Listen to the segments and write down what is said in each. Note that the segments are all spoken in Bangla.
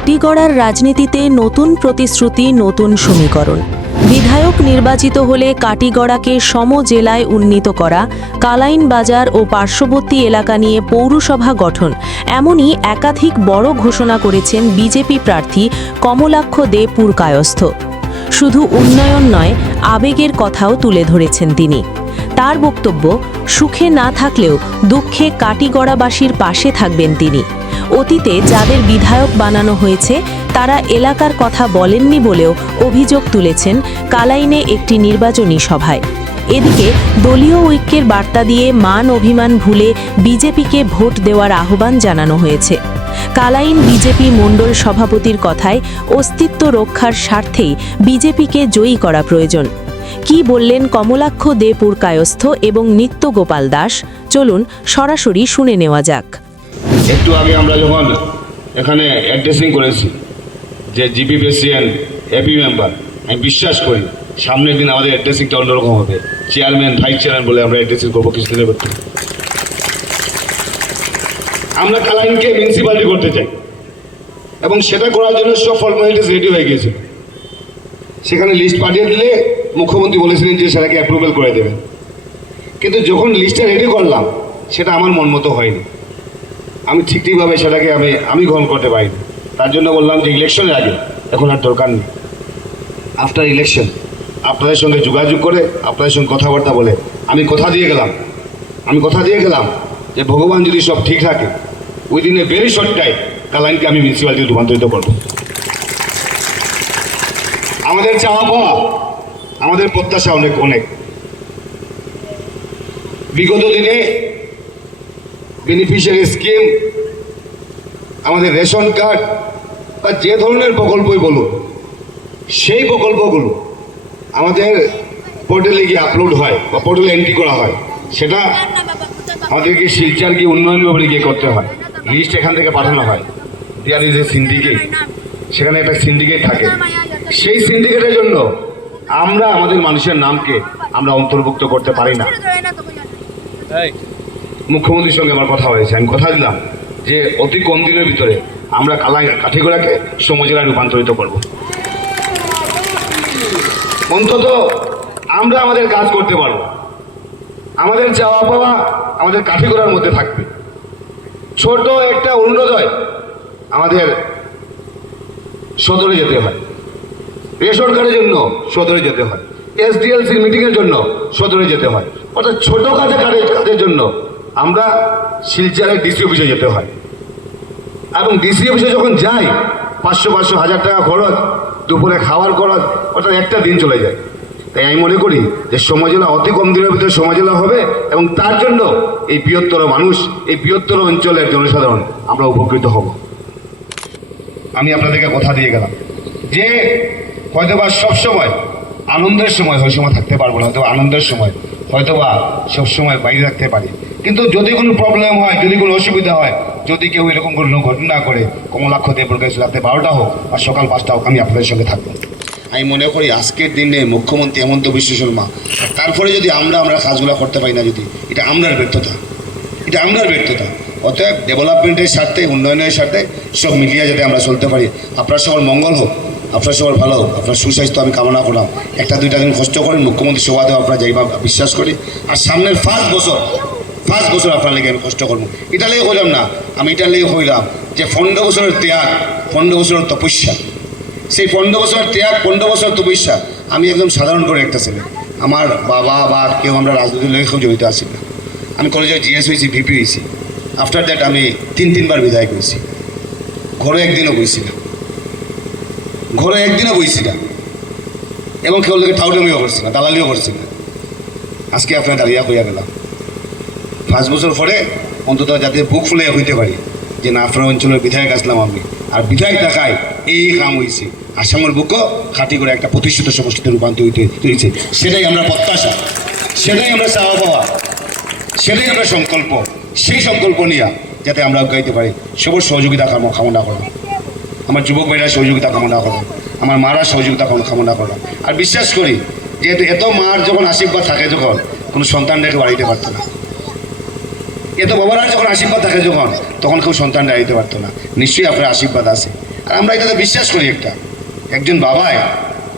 কাটিগড়ার রাজনীতিতে নতুন প্রতিশ্রুতি, নতুন সমীকরণ। বিধায়ক নির্বাচিত হলে কাটিগড়াকে সম জেলায় উন্নীত করা, কালাইন বাজার ও পার্শ্ববর্তী এলাকা নিয়ে পৌরসভা গঠন, এমনই একাধিক বড় ঘোষণা করেছেন বিজেপি প্রার্থী কমলাক্ষ দে পুরকায়স্থ। শুধু উন্নয়ন নয়, আবেগের কথাও তুলে ধরেছেন তিনি। তার বক্তব্য, সুখে না থাকলেও দুঃখে কাটিগড়াবাসীর পাশে থাকবেন তিনি। অতীতে যাদের বিধায়ক বানানো হয়েছে তারা এলাকার কথা বলেননি বলেও অভিযোগ তুলেছেন কালাইনে একটি নির্বাচনী সভায়। এদিকে দলীয় ঐক্যের বার্তা দিয়ে মান অভিমান ভুলে বিজেপিকে ভোট দেওয়ার আহ্বান জানানো হয়েছে। কালাইন বিজেপি মণ্ডল সভাপতির কথায় অস্তিত্ব রক্ষার স্বার্থেই বিজেপিকে জয়ী করা প্রয়োজন। কি বললেন কমলাক্ষ দে পুরকায়স্থ এবং নিত্য গোপাল দাস, চলুন সরাসরি শুনে নেওয়া যাক। একটু আগে আমরা যখন এখানে অ্যাড্রেসিং করেছি যে জিপি প্রেসিডেন্ট, এপি মেম্বার, আমি বিশ্বাস করি সামনের দিন আমাদের অ্যাড্রেসিংটা অন্যরকম হবে। চেয়ারম্যান, ভাইস চেয়ারম্যান বলে আমরা অ্যাড্রেসিং করবো কিছুদিনের মধ্যে। আমরা কালাইনকে মিউনিসিপ্যালিটি করতে চাই এবং সেটা করার জন্য সব ফর্মালিটিস রেডি হয়ে গিয়েছিল। সেখানে লিস্ট পাঠিয়ে দিলে মুখ্যমন্ত্রী বলেছিলেন যে সেটাকে অ্যাপ্রুভাল করে দেবেন, কিন্তু যখন লিস্টটা রেডি করলাম সেটা আমার মন মতো হয়নি। আমি ঠিকভাবে সেটাকে আমি গ্রহণ করতে পারিনি। তার জন্য বললাম যে ইলেকশনের আগে, এখন আর দরকার নেই, আফটার ইলেকশন আপনাদের সঙ্গে যোগাযোগ করে আপনাদের সঙ্গে কথাবার্তা বলে আমি কথা দিয়ে গেলাম যে ভগবান যদি সব ঠিক থাকে within a very short time কালাইনকে আমি মিউনিসিপ্যালিটি রূপান্তরিত করব। আমাদের চাওয়া পাওয়া, আমাদের প্রত্যাশা অনেক। বিগত দিনে বেনিফিশিয়ারি স্কিম, আমাদের রেশন কার্ড বা যে ধরনের প্রকল্পই বলুন, সেই প্রকল্পগুলো আমাদের পোর্টালে গিয়ে আপলোড হয় বা পোর্টালে এন্ট্রি করা হয়। সেটা আমাদেরকে শিলচর গিয়ে উন্নয়ন বিভাগে গিয়ে করতে হয়। লিস্ট এখান থেকে পাঠানো হয়। দেয়ার ইজ এ সিন্ডিকেট, সেখানে একটা সিন্ডিকেট থাকে। সেই সিন্ডিকেটের জন্য আমরা আমাদের মানুষের নামকে আমরা অন্তর্ভুক্ত করতে পারি না। মুখ্যমন্ত্রীর সঙ্গে আমার কথা হয়েছে, আমি কথা দিলাম যে অতি কম দিনের ভিতরে আমরা কাঠিগড়াকে সমজেলায় রূপান্তরিত করব। অন্তত আমরা আমাদের কাজ করতে পারবো। আমাদের চাওয়া পাওয়া আমাদের কাঠিগড়ার মধ্যে থাকবে। ছোট একটা অরুণোদয় আমাদের সদরে যেতে হয়, রেশন কার্ডের জন্য সদরে যেতে হয়, এসডিএলসির মিটিংয়ের জন্য সদরে যেতে হয়। অর্থাৎ ছোট কাজের জন্য আমরা শিলচরের ডিসি অফিসে যেতে হয় এবং ডিসি অফিসে যখন যাই 500 1000 টাকা খরচ, দুপুরে খাওয়ার খরচ, অর্থাৎ একটা দিন চলে যায়। তাই আমি মনে করি যে সমজেলা অতি কম দিনের ভিতরে সমজেলা হবে এবং তার জন্য এই বৃহত্তর মানুষ, এই বৃহত্তর অঞ্চলের জনসাধারণ আমরা উপকৃত হব। আমি আপনাদেরকে কথা দিয়ে গেলাম যে হয়তোবা সবসময় আনন্দের সময় ওই সময় থাকতে পারবো না, হয়তো আনন্দের সময় হয়তোবা সবসময় বাইরে থাকতে পারি, কিন্তু যদি কোনো প্রবলেম হয়, যদি কোনো অসুবিধা হয়, যদি কেউ এরকম কোনো ঘটনা করে, কমলাক্ষ দে পুরকায়স্থ রাতে 12টা হোক আর সকাল 5টা হোক, আমি আপনাদের সঙ্গে থাকবো। আমি মনে করি আজকের দিনে মুখ্যমন্ত্রী হেমন্ত বিশ্ব শর্মা, তারপরে যদি আমরা কাজগুলো করতে পারি না, যদি এটা আমরার ব্যর্থতা, অতএব ডেভেলপমেন্টের স্বার্থে, উন্নয়নের স্বার্থে সব মিলিয়ে যাতে আমরা চলতে পারি। আপনার সবার মঙ্গল হোক, আপনার সবার ভালো হোক, আপনার সুস্বাস্থ্য আমি কামনা করলাম। 1-2 দিন কষ্ট করেন, মুখ্যমন্ত্রী সভা দেওয়া আপনারা যাইবা বিশ্বাস করি। আর সামনের 5 বছর আপনার লেগে আমি কষ্ট করবো। এটা লেগে হইলাম না, আমি এটা লেগে হইলাম যে 15 বছরের ত্যাগ, 15 বছরের তপস্যা, সেই 15 বছরের ত্যাগ, 15 বছর তপস্যা। আমি একদম সাধারণ করে একটা ছেলে, আমার বাবা বা কেউ আমরা রাজনীতির লেগে কেউ জড়িত আছি না। আমি কলেজে জিএস হয়েছি, ভিপি হয়েছি। আফটার দ্যাট আমি 3-3বার বিধায়ক হয়েছি। ঘরে একদিনও বইছি না এবং কেউ লোকে টাউটামিও করছি না, দালালিও করছি না। আজকে আপনার দাঁড়িয়ে হইয়া গেলাম 5 বছর পরে অন্তত যাতে বুক ফুলে হইতে পারি যে না, আপনার অঞ্চলের বিধায়ক আসলাম আমি, আর বিধায়ক দেখায় এই কাম হয়েছে। আসামের বুকও খাটি করে একটা প্রতিষ্ঠিত সমষ্টিতে রূপান্তরিত হয়েছে। সেটাই আমরা প্রত্যাশা, সেটাই আমরা চাওয়া পাওয়া, সেটাই আমরা সংকল্প। সেই সংকল্প নিয়ে যাতে আমরা গাইতে পারি, সবার সহযোগিতা কামনা করলাম, আমার যুবক ভাইরা সহযোগিতা কামনা করলাম, আমার মারা সহযোগিতা কামনা করলাম। আর বিশ্বাস করি যেহেতু এত মার যখন আশীর্বাদ থাকে, যখন কোনো সন্তান রেখে বাড়িতে পারতো না, এত বাবারা যখন আশীর্বাদ থাকে যখন, তখন কেউ সন্তান দিতে পারতো না। নিশ্চয়ই আপনার আশীর্বাদ আছে। আর আমরা এটাকে বিশ্বাস করি একজন বাবায়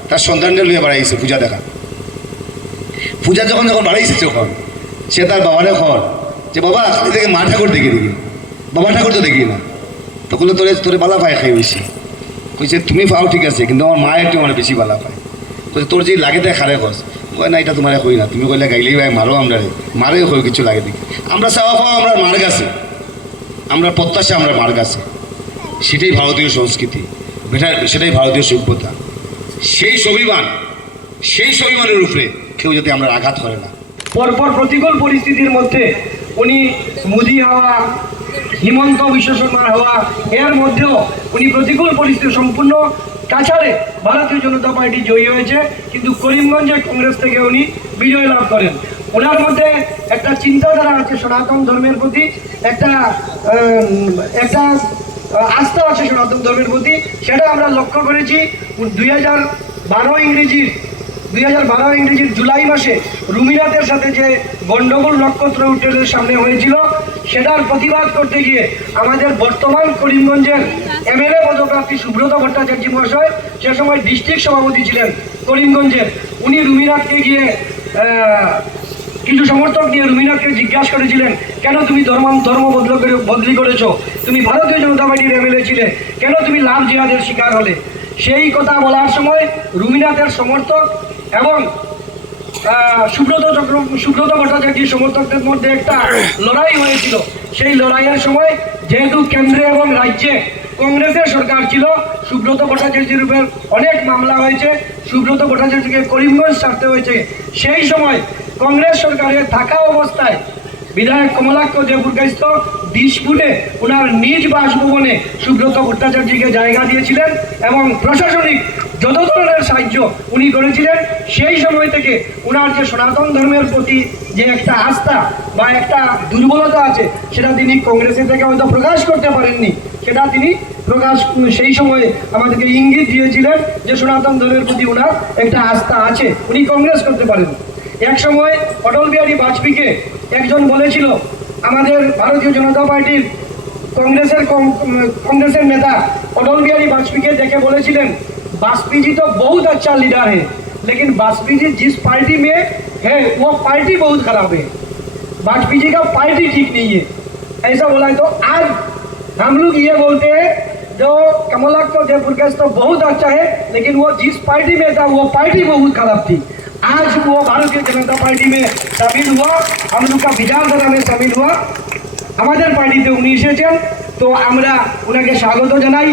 তার সন্তানকে নিয়ে বাড়াইছে পূজা দেখা। পূজা যখন বাড়াইছে তখন সে তার বাবারে খবর যে বাবা খালি থেকে মা ঠাকুর দেখি বাবা ঠাকুর তো দেখি না। তখন তোরে বালা পায় খাই বেশি কইছে তুমি পাও ঠিক আছে, কিন্তু আমার মা একটু মানে বেশি বালা পায়। কইছে তোর যে লাগে তাই খারে খস কয় না, এটা তোমার কই না, তুমি কইলে গাইলেই ভাই মারো, আমরা মারে হয়ে কিছু লাগে দেখি। আমরা চাওয়া পাওয়া আমরা মার কাছে, আমরা প্রত্যাশা আমরা মার কাছে। সেটাই ভারতীয় সংস্কৃতি, সেটাই ভারতীয় সভ্যতা। সেই স্বাভিমানের উপরে কেউ যদি আমরা আঘাত করে না। পরপর প্রতিকূল পরিস্থিতির মধ্যে উনি মোদি হওয়া, হিমন্ত বিশ্ব শর্মার হওয়া, এর মধ্যেও উনি প্রতিকূল পরিস্থিতি সম্পূর্ণ কাছাড়ে ভারতীয় জনতা পার্টি জয়ী হয়েছে, কিন্তু করিমগঞ্জের কংগ্রেস থেকে উনি বিজয় লাভ করেন। ওনার মধ্যে একটা চিন্তাধারা আছে সনাতন ধর্মের প্রতি, একটা আস্থা আছে সনাতন ধর্মের প্রতি। সেটা আমরা লক্ষ্য করেছি 2012 ইংরেজির জুলাই মাসে রুমিনাথের সাথে যে গন্ডগোল নক্ষত্র হোটেলের সামনে হয়েছিল, সেটার প্রতিবাদ করতে গিয়ে আমাদের বর্তমান করিমগঞ্জের এমএলএ পদপ্রার্থী সুব্রত ভট্টাচার্য মহাশয়, সে সময় ডিস্ট্রিক্ট সভাপতি ছিলেন করিমগঞ্জের, উনি রুমিনাথকে গিয়ে কিছু সমর্থক নিয়ে রুমিনাথকে জিজ্ঞাসা করেছিলেন, কেন তুমি ধর্ম বদলি করেছো? তুমি ভারতীয় জনতা পার্টির এমএলএ ছিলে, কেন তুমি লাভ জিহাদের শিকার হলে? সেই কথা বলার সময় রুমিনাথের সমর্থক এবং সুব্রত ভট্টাচার্যের সমর্থকদের মধ্যে একটা লড়াই হয়েছিল। সেই লড়াইয়ের সময় যেহেতু কেন্দ্রে এবং রাজ্যে কংগ্রেসের সরকার ছিল, সুব্রত ভট্টাচার্যের উপর অনেক মামলা হয়েছে, সুব্রত ভট্টাচার্যকে করিমগঞ্জ ছাড়তে হয়েছে। সেই সময় কংগ্রেস সরকারের থাকা অবস্থায় বিধায়ক কমলাক্ষ দেবুরকাইস্ত 20 ফুটে ওনার নিজ বাসভবনে সুব্রত ভট্টাচার্যকে জায়গা দিয়েছিলেন এবং প্রশাসনিক যত ধরনের সাহায্য উনি করেছিলেন। সেই সময় থেকে ওনার যে সনাতন ধর্মের প্রতি যে একটা আস্থা বা একটা দুর্বলতা আছে, সেটা তিনি কংগ্রেসের থেকে হয়তো প্রকাশ করতে পারেননি, সেটা তিনি সেই সময়ে আমাদেরকে ইঙ্গিত দিয়েছিলেন যে সনাতন ধর্মের প্রতি ওনার একটা আস্থা আছে, উনি কংগ্রেস করতে পারেন। এক সময় অটল বিহারী বাজপেয়ীকে একজন বলেছিল, আমাদের ভারতীয় জনতা পার্টির কংগ্রেসের নেতা অটল বিহারী বাজপেয়ীকে দেখে বলেছিলেন, वाजपेयी जी तो बहुत अच्छा लीडर है, लेकिन वाजपेयी जी जिस पार्टी में है वो पार्टी बहुत खराब है, वाजपेयी जी का पार्टी ठीक नहीं है, ऐसा बोला है। तो आज हम लोग ये बोलते हैं जो कमलाक्ष देवपुरकाश तो बहुत अच्छा है, लेकिन वो जिस पार्टी में था वो पार्टी बहुत खराब थी। आज वो भारतीय जनता पार्टी में शामिल हुआ, हम लोग का विचारधारा में शामिल हुआ, हमारे पार्टी उनी एसेছেন, तो আমরা ওনাকে স্বাগত জানাই।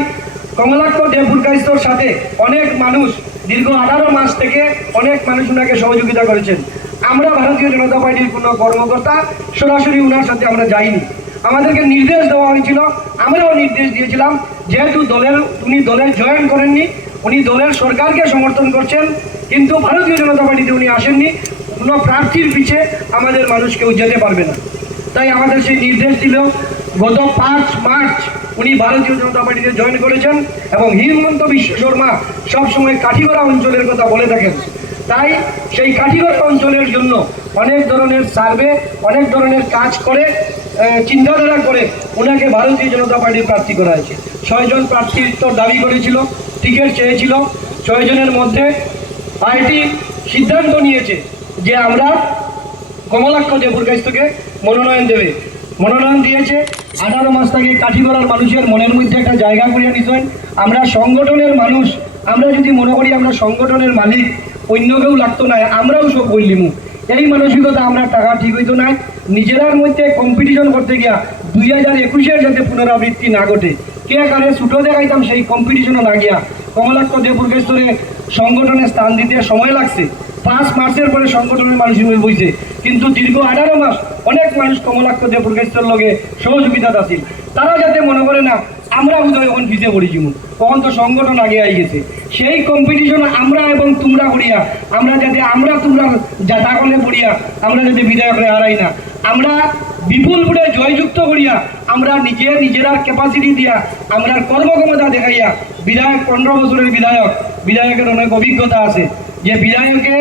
কমলাক্ষ দেবপুরকাইস্তর সাথে অনেক মানুষ দীর্ঘ 18 মাস থেকে অনেক মানুষ ওনাকে সহযোগিতা করেছেন। আমরা ভারতীয় জনতা পার্টির কোনো কর্মকর্তা সরাসরি ওনার সাথে আমরা যাইনি, আমাদেরকে নির্দেশ দেওয়া হয়েছিল, আমরাও নির্দেশ দিয়েছিলাম, যেহেতু উনি দলের জয়েন করেননি, উনি দলের সরকারকে সমর্থন করছেন, কিন্তু ভারতীয় জনতা পার্টিতে উনি আসেননি, কোনো প্রার্থীর পিছে আমাদের মানুষ কেউ যেতে পারবে না। তাই আমাদের সেই নির্দেশ দিল। গত 5 মার্চ উনি ভারতীয় জনতা পার্টিতে জয়েন করেছেন এবং হিমন্ত বিশ্ব শর্মা সবসময় কাঠিগড়া অঞ্চলের কথা বলে থাকেন। তাই সেই কাঠিগড়া অঞ্চলের জন্য অনেক ধরনের সার্ভে, অনেক ধরনের কাজ করে, চিন্তাধারা করে ওনাকে ভারতীয় জনতা পার্টির প্রার্থী করা হয়েছে। 6 জন প্রার্থীর তো দাবি করেছিল, টিকিট চেয়েছিল, 6 জনের মধ্যে পার্টি সিদ্ধান্ত নিয়েছে যে আমরা কমলাক্ষ দেবপুরকাইস্তকে মনোনয়ন দেবে। মনোনয়ন দিয়েছে। 18 মাস থেকে কাঠিগড়ার মানুষের মনের মধ্যে একটা জায়গা করিয়া নিছেন। আমরা সংগঠনের মানুষ, আমরা যদি মনে করি আমরা সংগঠনের মালিক, অন্য কেউ লাগতো না, আমরাও সব বললিমু, এই মানসিকতা আমরা টাকা ঠিক হইতো না। নিজেরার মধ্যে কম্পিটিশন করতে গিয়া 2021-এর যাতে পুনরাবৃত্তি না ঘটে, কে কারে ছুটো দেখাইতাম সেই কম্পিটিশনও না গিয়া কমলাক্ষ দেবপুরকাইস্তরে সংগঠনে স্থান দিতে সময় লাগছে। 5 মার্চের পরে সংগঠনের মানুষ বইছে, কিন্তু দীর্ঘ 18 মাস অনেক মানুষ কমলাক্ষ দেবপুরকাইস্তর লগে সহযোগিতা আছিল। তারা যাতে মনে করে না আমরা বোধহয় এখন ভিজে পড়েছি, তখন তো সংগঠন আগে আই গেছে। সেই কম্পিটিশন আমরা এবং তোমরা করিয়া, আমরা যাতে আমরা তোমরা যাতা করলে পড়িয়া আমরা যাতে বিধায়করে হারাই না, আমরা বিপুল ভোটে জয়যুক্ত করিয়া, আমরা নিজেরা ক্যাপাসিটি দিয়া, আমরা কর্মক্ষমতা দেখাইয়া, বিধায়ক 15 বছরের বিধায়কের অনেক অভিজ্ঞতা আছে, যে বিধায়কে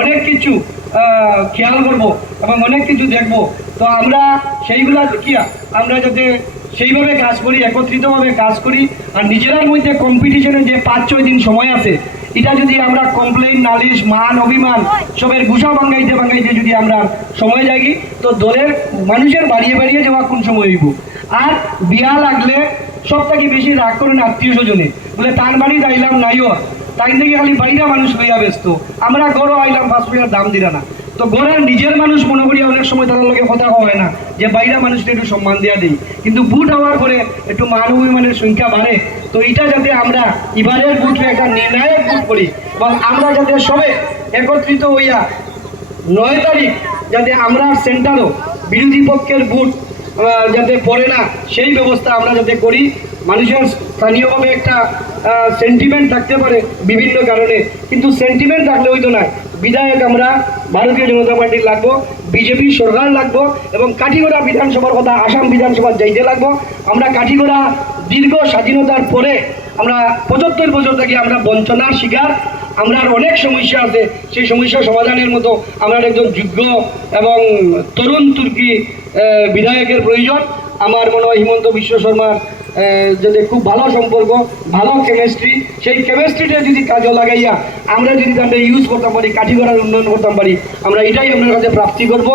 অনেক কিছু খেয়াল করব এবং অনেক কিছু দেখব। তো আমরা সেইগুলা দেখিয়া আমরা যাতে সেইভাবে কাজ করি, একত্রিতভাবে কাজ করি। আর নিজেরার মধ্যে কম্পিটিশনে যে 5-6 দিন সময় আছে, এটা যদি আমরা কমপ্লেন, নালিশ, মান অভিমান সবের গুছা ভাঙাইতে ভাঙাইতে যদি আমরা সময় জাগি, তো দলের মানুষের বাড়িয়ে বাড়িয়ে যাওয়া কোন সময় হইব। আর বিয়া লাগলে সব থেকে বেশি রাগ করেন আত্মীয় স্বজনে, বলে তার বাড়ি যাইলাম নাইও, তাই থেকে খালি বাইরে মানুষ লইয়া ব্যস্ত, আমরা গড়ও আইলাম 5 পয়সার দাম দিলা না। তো গড়ের নিজের মানুষ মনে করি অনেক সময় তাদের লগে কথা হয় না, যে বাইরে মানুষকে একটু সম্মান দেওয়া দিই, কিন্তু বুট হওয়ার পরে একটু মান অভিমানের সংখ্যা বাড়ে। তো এটা যাতে আমরা এবারের বুটে একটা নির্ণায়ক বুট করি, এবং আমরা যাতে সবে একত্রিত হইয়া 9 তারিখ যাতে আমরা সেন্টারও বিরোধী পক্ষের বুট যাতে পড়ে না, সেই ব্যবস্থা আমরা যাতে করি। মানুষের স্থানীয়ভাবে একটা সেন্টিমেন্ট থাকতে পারে বিভিন্ন কারণে, কিন্তু সেন্টিমেন্ট থাকলে হইতো না। বিধায়ক আমরা ভারতীয় জনতা পার্টির লাগবো, বিজেপি সরকার লাগবো, এবং কাঠিগড়া বিধানসভার কথা আসাম বিধানসভার যাইতে লাগবো। আমরা কাঠিগড়া দীর্ঘ স্বাধীনতার পরে আমরা 75 বছর থেকে আমরা বঞ্চনার শিকার, আমরা অনেক সমস্যা আছে, সেই সমস্যা সমাধানের মতো আমরা একজন যোগ্য এবং তরুণ তুর্কি বিধায়কের প্রয়োজন। আমার মনে হয় হিমন্ত বিশ্ব শর্মার যদি খুব ভালো সম্পর্ক, ভালো কেমিস্ট্রি, সেই কেমিস্ট্রিটা যদি কাজে লাগাইয়া আমরা যদি তাদের ইউজ করতে পারি, কাঠিগড়ার উন্নয়ন করতে পারি, আমরা এটাই আপনার কাছে প্রাপ্তি করব।